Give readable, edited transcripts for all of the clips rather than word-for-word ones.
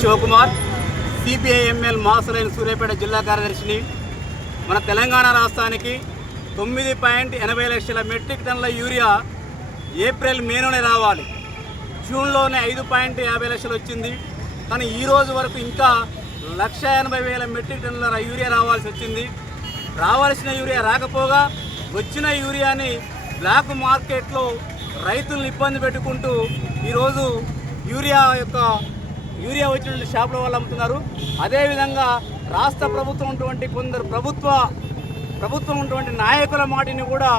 Shivakumar CPI ML మాసలైన Suryapet జిల్లా కార్యదర్శిని. మన తెలంగాణ రాష్ట్రానికి 9.80 లక్షల మెట్రిక్ టన్నుల యూరియా ఏప్రిల్ మేలోనే రావాలి. జూన్లోనే 5.50 లక్షలు వచ్చింది. కానీ ఈ రోజు వరకు ఇంకా 1,80,000 మెట్రిక్ టన్నుల యూరియా రావాల్సి వచ్చింది. రావాల్సిన యూరియా రాకపోగా వచ్చిన యూరియాని బ్లాక్ మార్కెట్లో రైతులను ఇబ్బంది పెట్టుకుంటూ ఈరోజు యూరియా వచ్చిన షాపుల వాళ్ళు అమ్ముతున్నారు. అదేవిధంగా రాష్ట్ర ప్రభుత్వం ఉన్నటువంటి కొందరు ప్రభుత్వం ఉన్నటువంటి నాయకుల మాటిని కూడా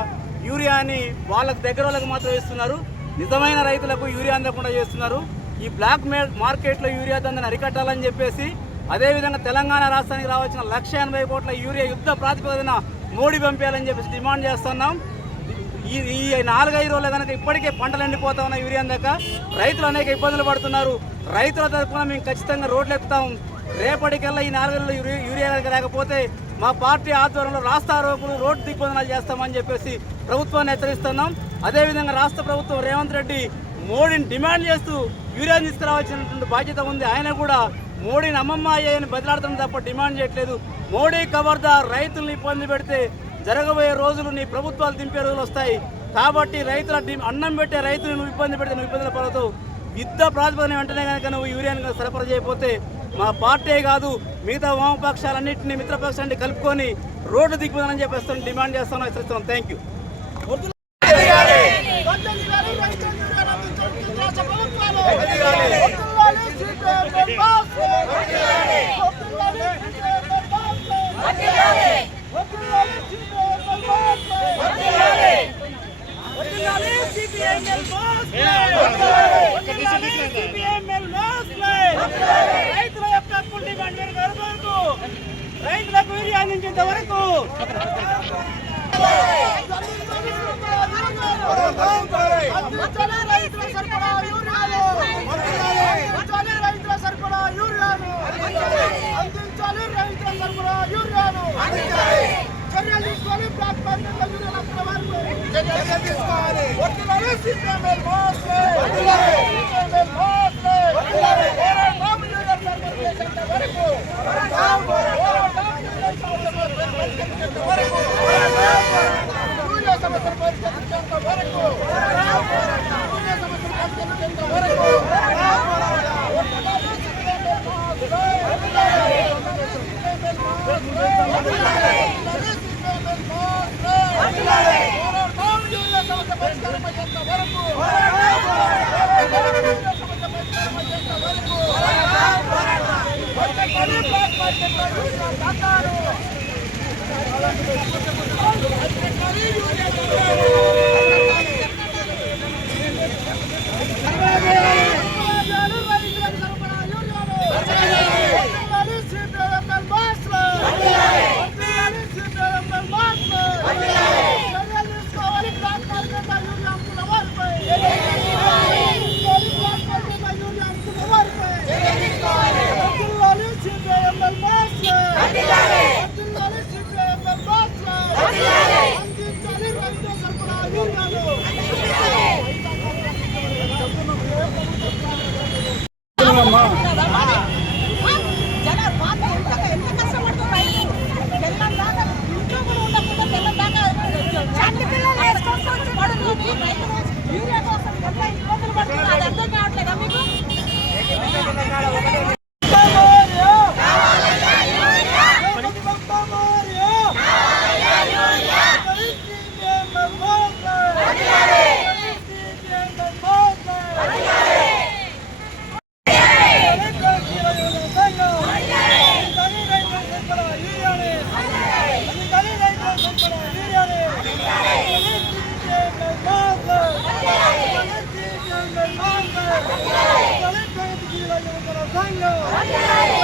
యూరియాని వాళ్ళకు దగ్గర వాళ్ళకి మాత్రం ఇస్తున్నారు. నిజమైన రైతులకు యూరియా అందకుండా చేస్తున్నారు. ఈ బ్లాక్ మార్కెట్లో యూరియా దందని అరికట్టాలని చెప్పేసి, అదేవిధంగా తెలంగాణ రాష్ట్రానికి రావాల్సిన 1,80 కోట్ల యూరియా యుద్ధ ప్రాతిపదికన మోడీ పంపించాలని చెప్పేసి డిమాండ్ చేస్తున్నాం. ఈ 4-5 రోజులు కనుక ఇప్పటికే పంటలు ఎండిపోతా ఉన్న యూరియా అందక రైతులు అనేక ఇబ్బందులు పడుతున్నారు. రైతుల తరఫున మేము ఖచ్చితంగా రోడ్లు ఎక్కుతాం. రేపటికల్లా ఈ 4 రోజుల్లో యూరియా కనుక రాకపోతే మా పార్టీ ఆధ్వర్యంలో రాస్తారోకులు రోడ్డు దిగ్బంధనాలు చేస్తామని చెప్పేసి ప్రభుత్వాన్ని హెచ్చరిస్తున్నాం. అదేవిధంగా రాష్ట్ర ప్రభుత్వం రేవంత్ రెడ్డి మోడీని డిమాండ్ చేస్తూ యూరియాని తీసుకురావాల్సినటువంటి బాధ్యత ఉంది. ఆయన కూడా మోడీని అమ్మమ్మ అయ్యాయని బదిలాడుతున్న తప్ప డిమాండ్ చేయట్లేదు. మోడీ ఖబర్దార్, రైతులను ఇబ్బంది పెడితే జరగబోయే రోజులు నీ ప్రభుత్వాలు దింపే రోజులు వస్తాయి. కాబట్టి రైతుల అన్నం పెట్టే రైతులు నువ్వు ఇబ్బంది పెడితే నువ్వు ఇబ్బందులు పడతావు. యుద్ధ ప్రాతిపదికన వెంటనే కనుక నువ్వు యూరియాని సరఫరా చేయకపోతే మా పార్టీ కాదు మిగతా వామపక్షాలన్నింటినీ మిత్రపక్షాన్ని కలుపుకొని రోడ్డు దిగ్బంధనం చెప్పేస్తాను డిమాండ్ చేస్తాను, హెచ్చరిస్తాను. Thank you. రైతులకు యూరియా అందించేంత వరకు Tango!